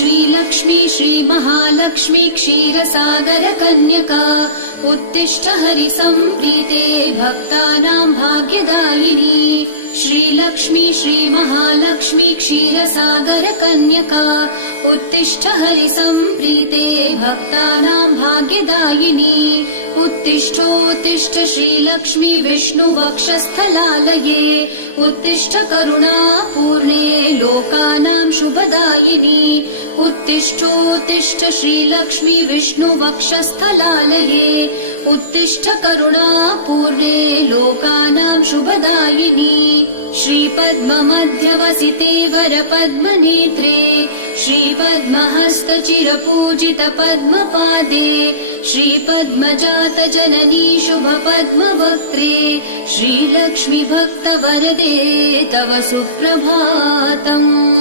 श्रीलक्ष्मी श्रीमहालक्ष्मी क्षीरसागर कन्यका उत्तिष्ठ हरिसम्प्रीते भक्तानां भाग्यदायिनी श्रीलक्ष्मी श्रीमहालक्ष्मी क्षीरसागर कन्यका उत्तिष्ठ हरिसम्प्रीते भक्तानां भाग्यदायिनी उत्तिष्ठोत्तिष्ठ श्रीलक्ष्मी विष्णुवक्षस्थलालये उत्तिष्ठ करुणापूर्णे लोकानां शुभदायिनी उत्तिष्ठोत्तिष्ठ श्रीलक्ष्मी विष्णुवक्षस्थलालये उत्तिष्ठ करुणापूर्णे लोकानां शुभदायिनी श्रीपद्ममध्यवसिते वरपद्मनेत्रे श्रीपद्महस्तचिरपूजित पद्मपादे श्रीपद्मजात जननी शुभपद्मवक्त्रे श्रीलक्ष्मी भक्तवरदे तव सुप्रभातम्।